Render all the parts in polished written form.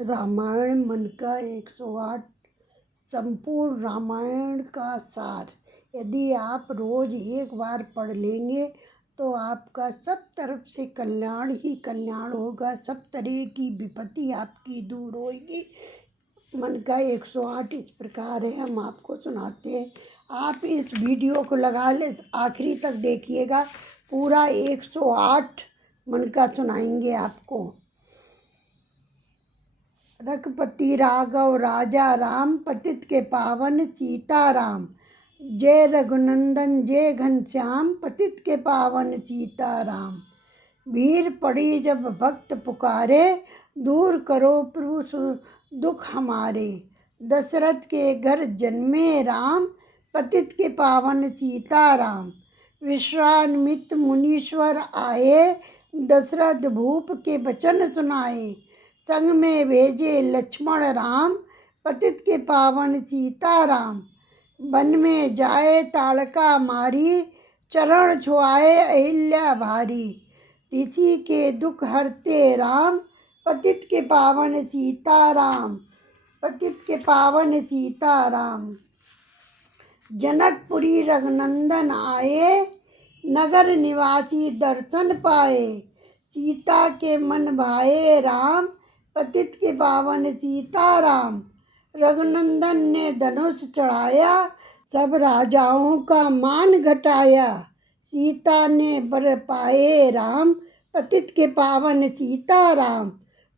रामायण मन का 108 संपूर्ण रामायण का सार। यदि आप रोज एक बार पढ़ लेंगे तो आपका सब तरफ से कल्याण ही कल्याण होगा, सब तरह की विपत्ति आपकी दूर होगी। मन का 108 इस प्रकार है, हम आपको सुनाते हैं। आप इस वीडियो को लगा ले, आखिरी तक देखिएगा, पूरा 108 मन का सुनाएंगे आपको। रघुपति राघव राजा राम, पतित के पावन सीताराम। जय रघुनंदन जय घनश्याम, पतित के पावन सीताराम। भीड़ पड़ी जब भक्त पुकारे, दूर करो प्रभु दुख हमारे। दशरथ के घर जन्मे राम, पतित के पावन सीताराम। विश्वामित्र मुनीश्वर आए, दशरथ भूप के वचन सुनाए। संग में भेजे लक्ष्मण राम, पतित के पावन सीताराम। वन में जाए ताड़का मारी, चरण छुआए अहिल्या भारी। ऋषि के दुख हरते राम, पतित के पावन सीताराम। पतित के पावन सीताराम। जनकपुरी रघुनंदन आए, नगर निवासी दर्शन पाए। सीता के मन भाए राम, पतित के पावन सीताराम। रघुनंदन ने धनुष चढ़ाया, सब राजाओं का मान घटाया। सीता ने बर पाए राम, पतित के पावन सीताराम।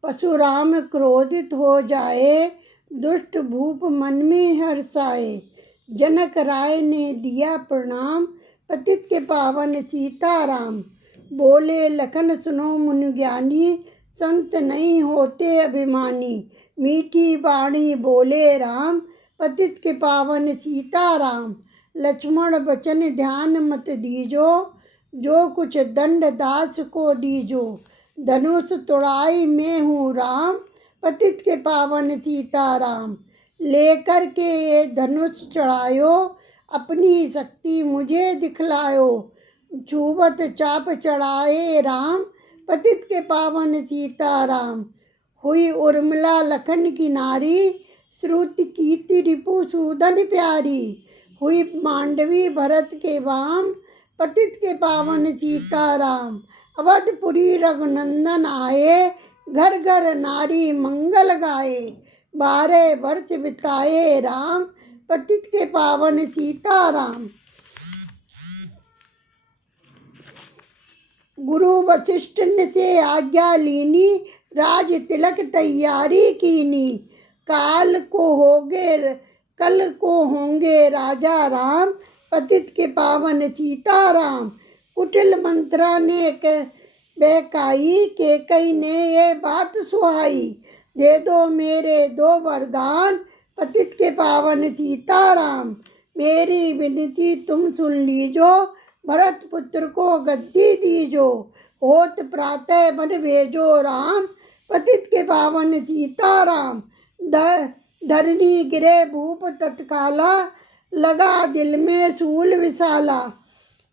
परशुराम क्रोधित हो जाए, दुष्ट भूप मन में हर्षाए। जनक राय ने दिया प्रणाम, पतित के पावन सीताराम। बोले लखन सुनो मुनि ज्ञानी, संत नहीं होते अभिमानी। मीठी वाणी बोले राम, पतित के पावन सीताराम। लक्ष्मण वचन ध्यान मत दीजो, जो कुछ दंड दास को दीजो। धनुष तोड़ाई मैं हूँ राम, पतित के पावन सीताराम। लेकर के ये धनुष चढ़ायो, अपनी शक्ति मुझे दिखलायो। छुवत चाप चढ़ाए राम, पतित के पावन सीताराम। हुई उर्मिला लखन की नारी, श्रुति कीर्ति रिपु सूदन प्यारी। हुई मांडवी भरत के वाम, पतित के पावन सीताराम। अवधपुरी रघुनंदन आए, घर घर नारी मंगल गाए। 12 वर्ष बिताए राम, पतित के पावन सीताराम। गुरु वशिष्ठ से आज्ञा लीनी, राज तिलक तैयारी कीनी। कल को होंगे राजा राम, पतित के पावन सीताराम। कुटिल मंत्रा ने बेकाई, केकई ने ये बात सुहाई। दे दो मेरे 2 वरदान, पतित के पावन सीताराम। मेरी विनती तुम सुन लीजो, भरत पुत्र को गद्दी दीजो। होत प्रातः बन भेजो राम, पतित के पावन सीताराम। धरनी गिरे भूप तत्काला, लगा दिल में सूल विशाला।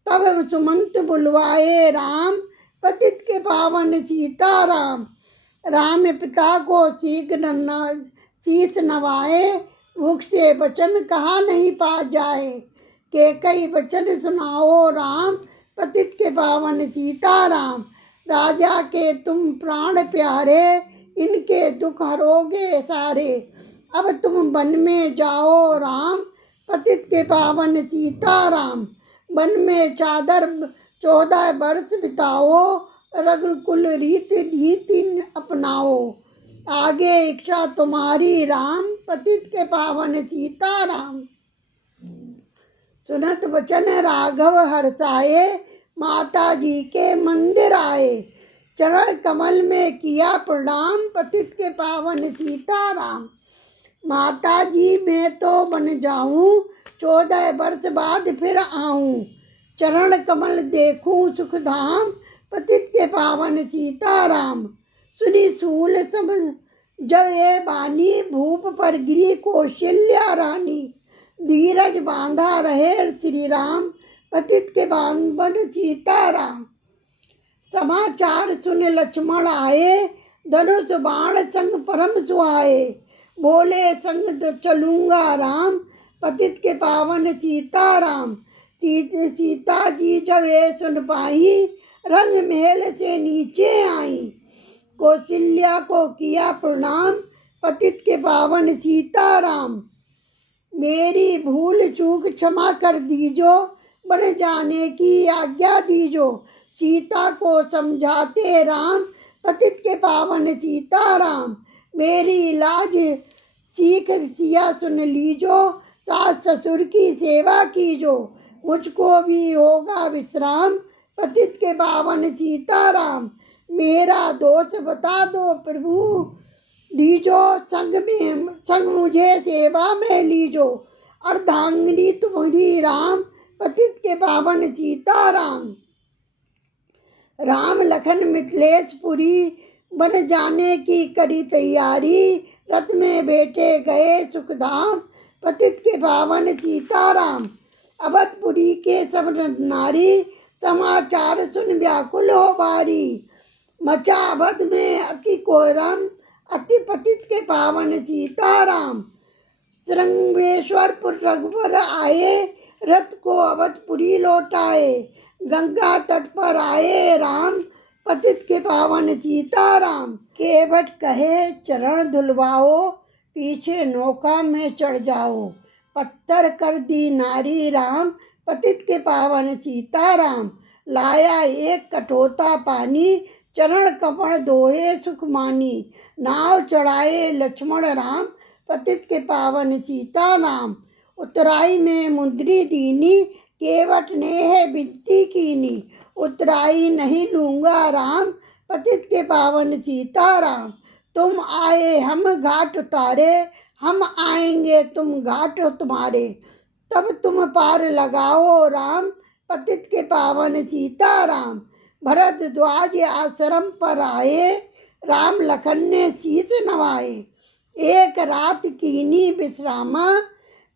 तब सुमंत बुलवाए राम, पतित के पावन सीताराम। राम पिता को शीस नवाए, मुख से वचन कहा नहीं पा जाए। के कई वचन सुनाओ राम, पतित के पावन सीताराम। राजा के तुम प्राण प्यारे, इनके दुख हरोगे सारे। अब तुम वन में जाओ राम, पतित के पावन सीताराम। वन में 14 वर्ष बिताओ, रघुकुल रीति अपनाओ। आगे इच्छा तुम्हारी राम, पतित के पावन सीताराम। सुनत वचन राघव हर्षाए, माता जी के मंदिर आए। चरण कमल में किया प्रणाम, पतित के पावन सीताराम। माता जी मैं तो बन जाऊं, 14 वर्ष बाद फिर आऊं। चरण कमल देखूं सुख धाम, पतित के पावन सीताराम। सुनी सूल सब जब ये बानी, भूप पर गिरी कौशल्या रानी। धीरज बांधा रहे श्री राम, पतित के पावन सीताराम। समाचार सुन लक्ष्मण आए, धनुष बाण संग परम सुहाए, बोले संग चलूंगा राम, पतित के पावन सीताराम। सीता जी जब ये सुन पाई, रंग महल से नीचे आई, कौशल्या को किया प्रणाम, पतित के पावन सीताराम। मेरी भूल चूक क्षमा कर दीजो, बन जाने की आज्ञा दीजो, सीता को समझाते राम, पतित के पावन सीताराम। मेरी लाज सीख सिया सुन लीजो, सास ससुर की सेवा कीजो, मुझको भी होगा विश्राम, पतित के पावन सीताराम। मेरा दोष बता दो प्रभु दीजो, संग मुझे सेवा में लीजो, अर्धांगिनी तुम्हारी राम, पतित के पावन सीताराम। राम लखन मिथिलेशपुरी बन जाने की करी तैयारी, रथ में बैठे गए सुखधाम, पतित के पावन सीताराम। अवधपुरी के सब नर नारी, समाचार सुन व्याकुल हो भारी, मचा अवध में अति कोहरम, अति पतित के पावन सीताराम। श्रृंगेश्वरपुर रघुवर आए, रथ को अवधपुरी लौटाए, गंगा तट पर आए राम, पतित के पावन सीताराम। केवट कहे चरण धुलवाओ, पीछे नौका में चढ़ जाओ, पत्थर कर दी नारी राम, पतित के पावन सीताराम। लाया एक कटोता पानी, चरण कमल दोहे सुख मानी, नाव चढ़ाए लक्ष्मण राम, पतित के पावन सीताराम। उतराई में मुंदरी दीनी, केवट ने है विनती कीनी, उतराई नहीं लूंगा राम, पतित के पावन सीताराम। तुम आए हम घाट उतारे, हम आएंगे तुम घाट तुम्हारे, तब तुम पार लगाओ राम, पतित के पावन सीताराम। भरद्वाज आश्रम पर आए, राम लखन ने शीश नवाए, एक रात कीनी विश्रामा,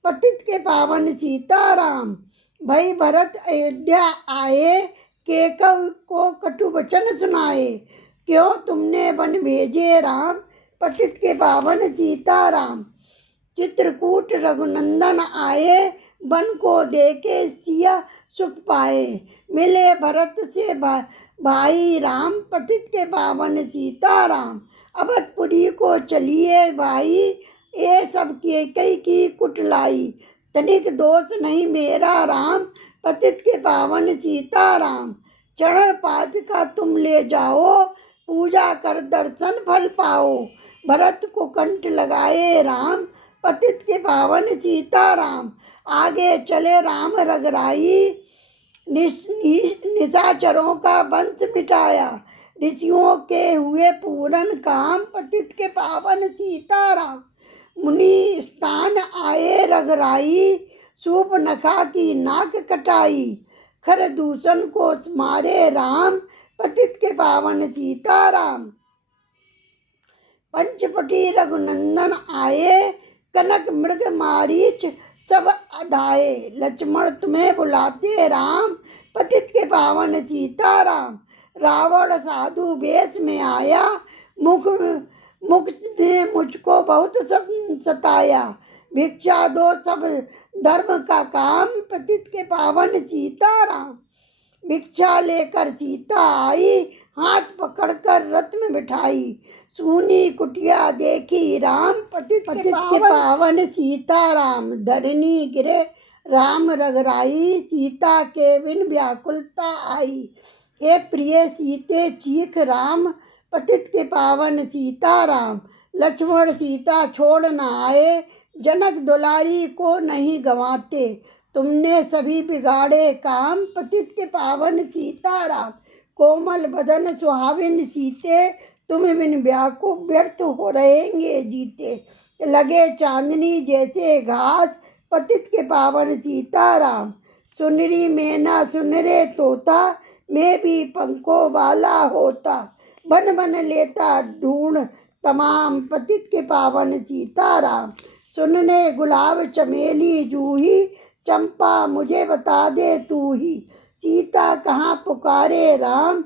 पतित के पावन सीताराम। भई भरत अयोध्या आए, केकव को कटु वचन सुनाए, क्यों तुमने वन भेजे राम, पतित के पावन सीताराम। चित्रकूट रघुनंदन आए, वन को देके सिया सुख पाए, मिले भरत से भाई राम, पतित के पावन सीताराम। अवधपुरी को चलिए भाई, ये सब कई की कुटलाई, तनिक दोष नहीं मेरा राम, पतित के पावन सीताराम। चरण पाद का तुम ले जाओ, पूजा कर दर्शन फल पाओ, भरत को कंठ लगाए राम, पतित के पावन सीताराम। आगे चले राम रघुराई, निशाचरों का वंश मिटाया, ऋषियों के हुए पूरन काम, पतित के पावन सीताराम। मुनि स्थान आए रघुराई, शूर्पणखा की नाक कटाई, खरदूषण को मारे राम, पतित के पावन सीताराम। पंचपटी रघुनंदन आए, कनक मृग मारीच सब अधाए, लक्ष्मण तुम्हें बुलाते राम, पतित के पावन सीताराम। रावण साधु वेश में आया, मुख ने मुझको बहुत सताया, भिक्षा दो सब धर्म का काम, पतित के पावन सीताराम। भिक्षा लेकर सीता आई, हाथ पकड़कर रथ में बिठाई, सूनी कुटिया देखी राम, पतित के पावन सीताराम। धरनी गिरे राम रघुराई, सीता के बिन व्याकुलता आई, हे प्रिय सीते चीख राम, पतित के पावन सीताराम। लक्ष्मण सीता छोड़ न आए, जनक दुलारी को नहीं गंवाते, तुमने सभी बिगाड़े काम, पतित के पावन सीताराम। कोमल बदन सुहाविन सीते, तुम बिन व्याकुल व्यर्थ हो रहेंगे जीते, लगे चांदनी जैसे घास, पतित के पावन सीताराम। सुनरी मैना सुनरे तोता, मैं भी पंखों वाला होता, बन बन लेता ढूंढ तमाम, पतित के पावन सीताराम। सुनने गुलाब चमेली जूही, चंपा मुझे बता दे तू ही, सीता कहाँ पुकारे राम,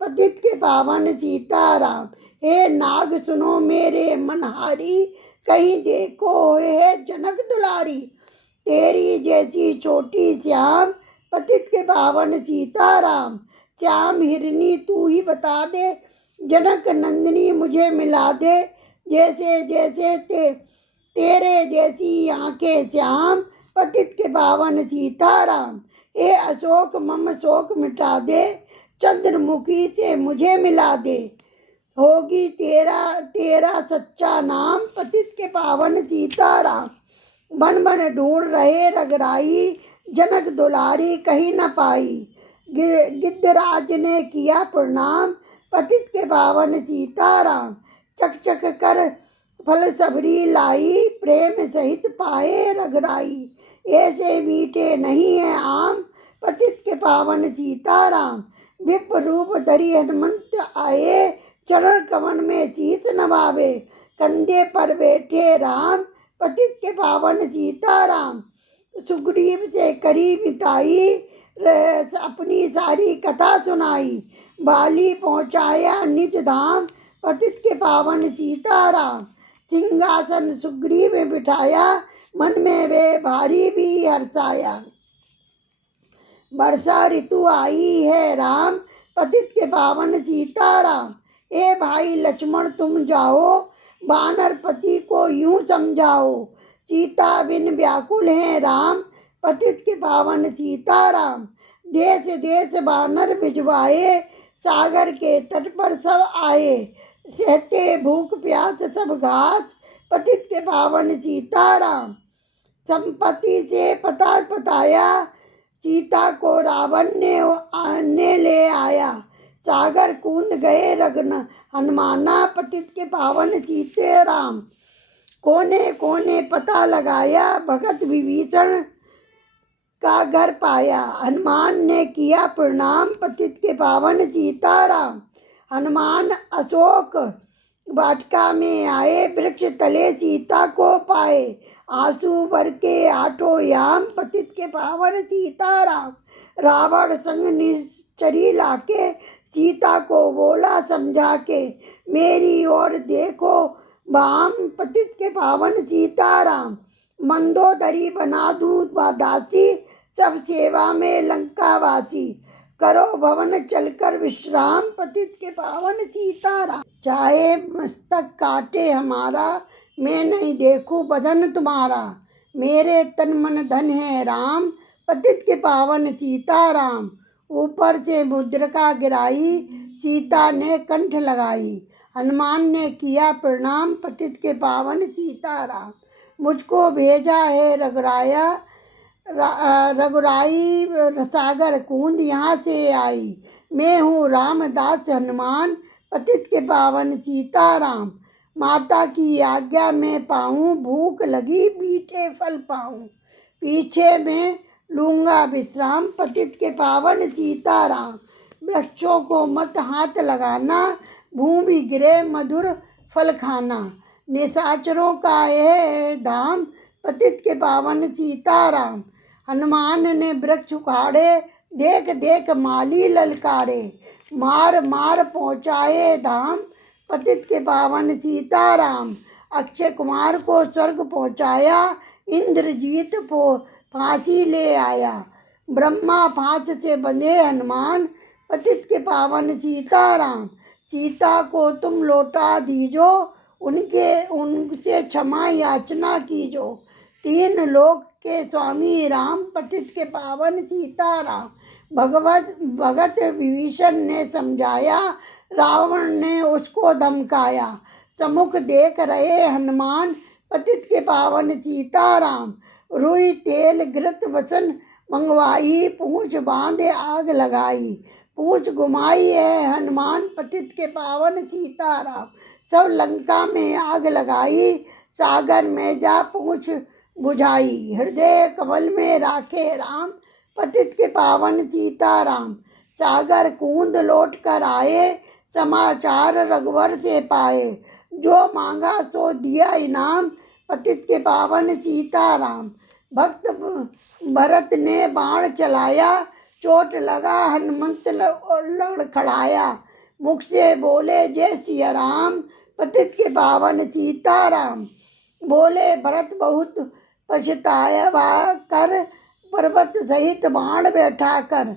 पतित के पावन सीताराम। हे नाग सुनो मेरे मनहारी, कहीं देखो है जनक दुलारी। तेरी जैसी छोटी श्याम, पतित के पावन सीताराम। श्याम हिरनी तू ही बता दे, जनक नंदिनी मुझे मिला दे। जैसे जैसे तेरे जैसी आंखें श्याम, पतित के पावन सीताराम। ए अशोक मम शोक मिटा दे, चंद्रमुखी से मुझे मिला दे। होगी तेरा तेरा सच्चा नाम, पतित के पावन सीताराम। बन बन ढूंढ रहे रघुराई, जनक दुलारी कहीं न पाई। गिद्धराज ने किया प्रणाम, पतित के पावन सीताराम। चक चक कर फल सबरी लाई, प्रेम सहित पाए रघुराई। ऐसे मीठे नहीं है आम, पतित के पावन सीताराम। विप्र रूप धरि हनुमंत आए, चरण कमल में शीश नवावे। कंधे पर बैठे राम, पतित के पावन सीताराम। सुग्रीव से करी मिताई, अपनी सारी कथा सुनाई। बाली पहुँचाया निज धाम, पतित के पावन सीताराम। सिंहासन सुग्रीव में बिठाया, मन में वे भारी भी हर्षाया। वर्षा ऋतु आई है राम, पतित के पावन सीताराम। ए भाई लक्ष्मण तुम जाओ, बानर पति को यूं समझाओ। सीता बिन व्याकुल है राम, पतित के पावन सीताराम। देश देश बानर भिजवाए, सागर के तट पर सब आए। सहते भूख प्यास सब घास, पतित के पावन सीताराम। संपत्ति से पताया, सीता को रावण ने ले आया। सागर कूद गए रघुन हनुमाना, पतित के पावन सीताराम। कोने कोने पता लगाया, भगत विभीषण का घर पाया। हनुमान ने किया प्रणाम, पतित के पावन सीताराम। हनुमान अशोक वाटिका में आए, वृक्ष तले सीता को पाए। आंसू भर के आठों याम, पतित के पावन सीताराम। रावण संग निश्चरी लाके, सीता को बोला समझा के। मेरी ओर देखो बाम, पतित के पावन सीताराम। मंदोदरी बना दूं दासी, सब सेवा में लंकावासी। करो भवन चलकर विश्राम, पतित के पावन सीताराम। चाहे मस्तक काटे हमारा, मैं नहीं देखूं बदन तुम्हारा। मेरे तन मन धन है राम, पतित के पावन सीताराम। ऊपर से मुद्रिका गिराई, सीता ने कंठ लगाई। हनुमान ने किया प्रणाम, पतित के पावन सीताराम। मुझको भेजा है रघुराई, सागर कूंद यहाँ से आई। मैं हूँ रामदास हनुमान, पतित के पावन सीताराम। माता की आज्ञा में पाऊँ, भूख लगी मीठे फल पाऊँ। पीछे में लूँगा विश्राम, पतित के पावन सीताराम। वृक्षों को मत हाथ लगाना, भूमि गिरे मधुर फल खाना। निशाचरों का यह धाम, पतित के पावन सीताराम। हनुमान ने वृक्ष उखाड़े, देख देख माली ललकारे। मार मार पहुँचाए धाम, पतित के पावन सीताराम। अक्षय कुमार को स्वर्ग पहुँचाया, इंद्रजीत फांसी ले आया। ब्रह्मा फांस से बंधे हनुमान, पतित के पावन सीताराम। सीता को तुम लौटा दीजो, उनसे क्षमा याचना कीजो। तीन लोक के स्वामी राम, पतित के पावन सीताराम। भगत विभीषण ने समझाया, रावण ने उसको धमकाया। सम्मुख देख रहे हनुमान, पतित के पावन सीताराम। रुई तेल घृत वसन मंगवाई, पूंछ बांधे आग लगाई। पूंछ घुमाई है हनुमान, पतित के पावन सीताराम। सब लंका में आग लगाई, सागर में जा पूंछ बुझाई। हृदय कमल में राखे राम, पतित के पावन सीताराम। सागर कूंद लौट कर आए, समाचार रघुवर से पाए। जो मांगा सो दिया इनाम, पतित के पावन सीताराम। भक्त भरत ने बाण चलाया, चोट लगा हनुमंत लड़खड़ाया। मुख से बोले जय सिया राम, पतित के पावन सीताराम। बोले भरत बहुत पछताया कर, पर्वत सहित बाण बैठा कर,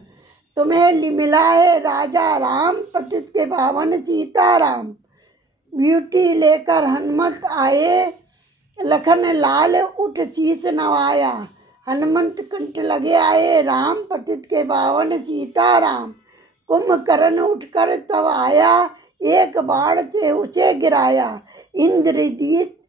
तुम्हें मिलाए राजा राम, पतित के पावन सीताराम। ब्यूटी लेकर हनुमत आए, लखन लाल उठ शीस नवाया, हनुमंत कंठ लगे आए राम, पतित के पावन सीताराम। कुंभकर्ण उठकर तब आया, एक बाण से उसे गिराया,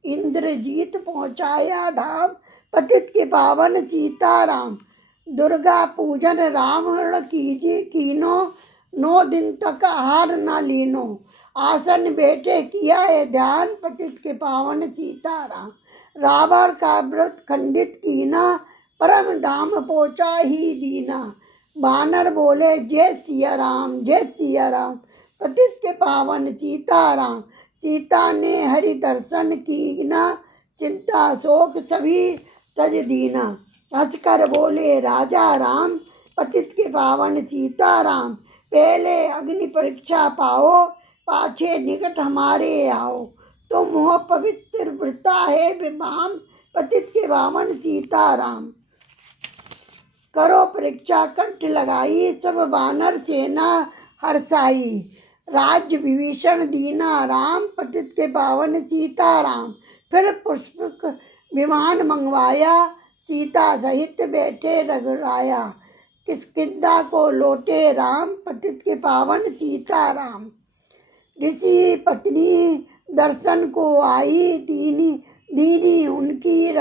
इंद्रजीत पहुँचाया धाम, पतित के पावन सीताराम। दुर्गा पूजन रावण कीनो, 9 दिन तक आहार न लीनो, आसन बैठे किया है ध्यान, पतित के पावन सीताराम। रावण का व्रत खंडित कीना, परम धाम पहुँचा ही दीना, बानर बोले जय सिया राम, जय सिया राम, पतित के पावन सीताराम। सीता ने हरि दर्शन कीना, चिंता शोक सभी तज दीना, हंसकर बोले राजा राम, पतित के पावन सीताराम। पहले अग्नि परीक्षा पाओ, पाछे निकट हमारे आओ, तुम हो पवित्र व्रता है विभाम, पतित के पावन सीताराम। करो परीक्षा कंठ लगाई, सब वानर सेना हर्षाई, राज्य विभीषण दीना राम, पतित के पावन सीताराम। फिर पुष्पक विमान मंगवाया, सीता सहित बैठे रघुराया, किष्किंधा को लौटे राम, पतित के पावन सीताराम। ऋषि पत्नी दर्शन को आई, दीनी उनकी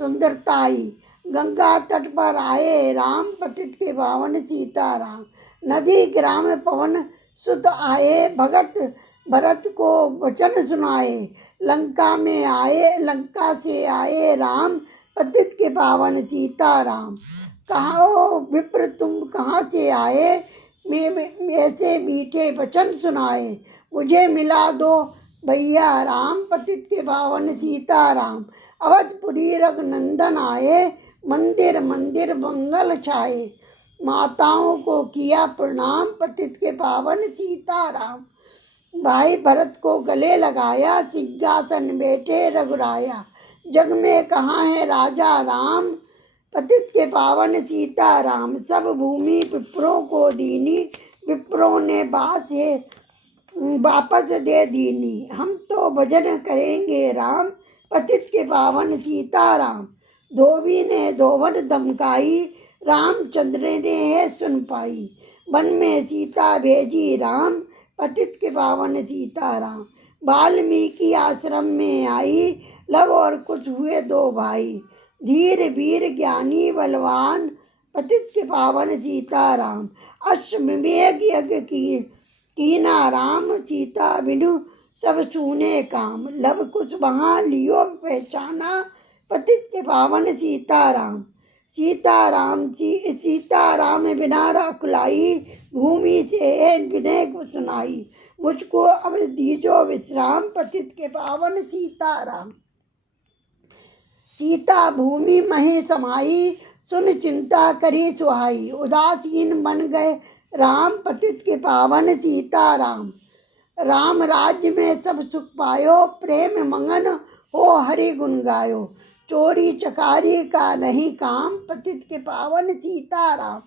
सुंदरताई, गंगा तट पर आए राम, पतित के पावन सीताराम। नदी ग्राम पवन सुत आए, भगत भरत को वचन सुनाए, लंका से आए राम, पतित के पावन सीताराम। कहो विप्र तुम कहाँ से आए, मैं ऐसे मीठे वचन सुनाए, मुझे मिला दो भैया राम, पतित के पावन सीताराम। अवधपुरी रघुनंदन आए, मंदिर मंदिर मंगल छाए, माताओं को किया प्रणाम, पतित के पावन सीताराम। भाई भरत को गले लगाया, सिंहासन बैठे रघुराया, जग में कहाँ है राजा राम, पतित के पावन सीताराम। सब भूमि विप्रों को दीनी, विप्रों ने वापस दे दीनी, हम तो भजन करेंगे राम, पतित के पावन सीताराम। धोबी ने धोवन धमकाई, रामचंद्र ने है सुन पाई, वन में सीता भेजी राम, पतित के पावन सीताराम। वाल्मीकि आश्रम में आई, लव और कुछ हुए 2 भाई, धीर वीर ज्ञानी बलवान, पतित के पावन सीताराम। अश्वमेघ यज्ञ कीना राम, सीता बिनु सब सूने काम, लव कुछ वहाँ लियो पहचाना, पतित के पावन सीताराम। सीताराम बिना रखलाई, भूमि से विनय को सुनाई, मुझको अब दीजो विश्राम, पतित के पावन सीताराम। सीता भूमि महे समाई, सुन चिंता करी सुहाई, उदासीन बन गए राम, पतित के पावन सीताराम। राम राज्य में सब सुख पायो, प्रेम मंगन हो हरि गुण गायो, चोरी चकारी का नहीं काम, पतित के पावन सीताराम।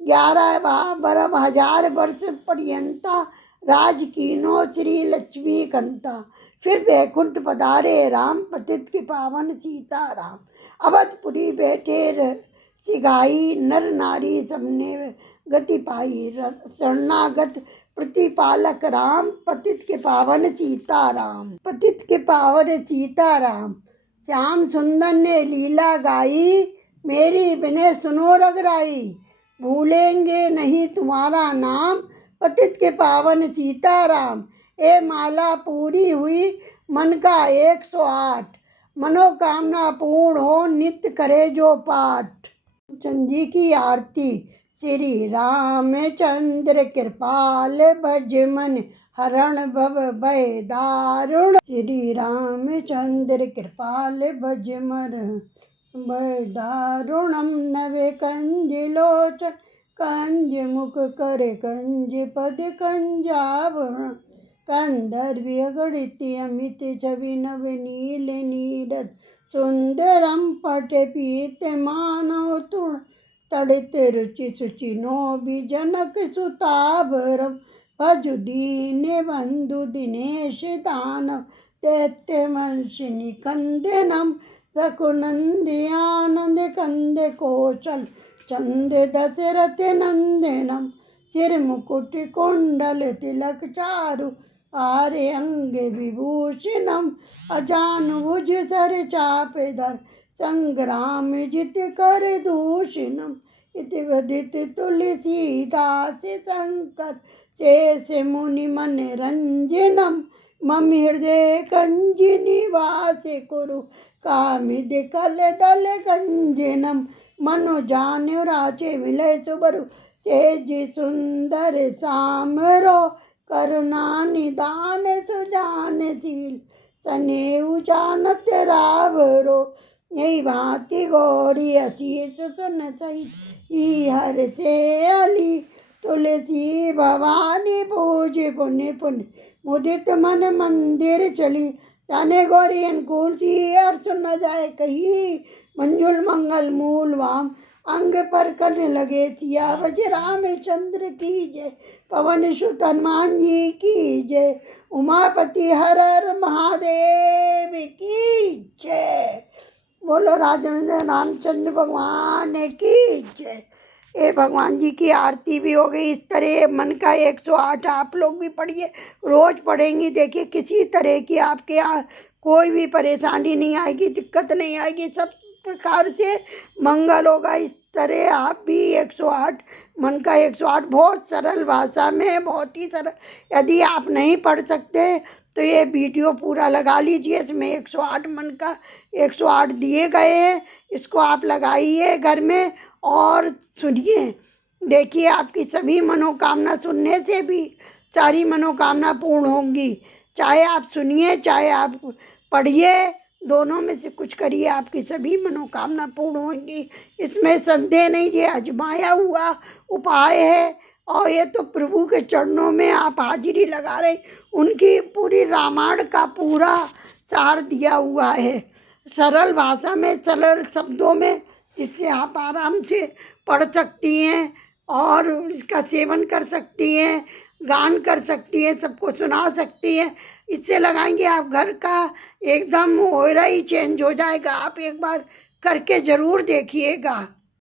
11 वर्ष पर्यंता, राज कीनो श्री लक्ष्मी कंता, फिर वैकुंठ पधारे राम, पतित के पावन सीताराम। अवधपुरी बैठे सिगाई, नर नारी सबने गति पाई, शरणागत प्रतिपालक राम, पतित के पावन सीताराम। पतित के पावन सीताराम। श्याम सुंदर ने लीला गाई, मेरी विनय सुनो रघुराई, भूलेंगे नहीं तुम्हारा नाम, पतित के पावन सीताराम। ए माला पूरी हुई मन का 108, मनोकामना पूर्ण हो नित्य करे जो पाठ। चंद जी की आरती। श्री रामचंद्र कृपाल भज मन, हरण भव भय दारुण, श्री रामचंद्र कृपाल भज मन भय दारुणम, नवे कंज लोचन कंज मुख करे कंज पद कंजावरण कंदर्वी अगणित अमित छवि नव नील नीरद सुंदरम पटे पीत मानव तुण तड़ित रुचि सुचि नो भी जनक सुताभरम भजु दीन बंधु दिनेश दानव दैत्य वंशिनी कंदनम रघुनंदी आनंद कंद कौशल चंद दशरथ नंदनम सिर मुकुट कुंडल तिलक चारु आर्य अंग विभूषणम अजानुज सर चापेधर संग्राम जित कर दूषणम इति वदित तुलसीदास शंकर शेष मुनि मन रंजनम मम हृदय कंज निवास कुरु कामिद कल दल गंजनम मनो जान राचे विलय सुबरु तेज सुंदर सामरो करुणा निदान सुजान शील सनेऊ जानत रावरो यही भांति गौरी असीस सुन सही हर से अली तुलसी भवानी पूज पुण्य पुण्य मुदित मन मंदिर चली जाने गौरी अनुकूल सी अर्थ न जाए कहीं मंजुल मंगल मूल वाम अंग पर करने लगे सिया वज रामचंद्र की जय पवन सुत हनुमान जी की जय उमापति हर हर महादेव की जय बोलो राजेंद्र रामचंद्र भगवान की जय। ये भगवान जी की आरती भी हो गई। इस तरह मन का 108 आप लोग भी पढ़िए, रोज़ पढ़ेंगी। देखिए किसी तरह की आपके यहाँ कोई भी परेशानी नहीं आएगी, दिक्कत नहीं आएगी, सब प्रकार से मंगल होगा। इस तरह आप भी 108 मन का 108 बहुत सरल भाषा में, बहुत ही सरल। यदि आप नहीं पढ़ सकते तो ये वीडियो पूरा लगा लीजिए। इसमें 108 मन का 108 दिए गए हैं, इसको आप लगाइए घर में और सुनिए। देखिए आपकी सभी मनोकामना सुनने से भी सारी मनोकामना पूर्ण होंगी। चाहे आप सुनिए चाहे आप पढ़िए, दोनों में से कुछ करिए, आपकी सभी मनोकामना पूर्ण होंगी। इसमें संदेह नहीं, ये आजमाया हुआ उपाय है और ये तो प्रभु के चरणों में आप हाजिरी लगा रहे। उनकी पूरी रामायण का पूरा सार दिया हुआ है सरल भाषा में, सरल शब्दों में, जिससे आप आराम से पढ़ सकती हैं और इसका सेवन कर सकती हैं, गान कर सकती हैं, सबको सुना सकती हैं। इससे लगाएंगे आप घर का एकदम ओरा ही चेंज हो जाएगा। आप एक बार करके ज़रूर देखिएगा।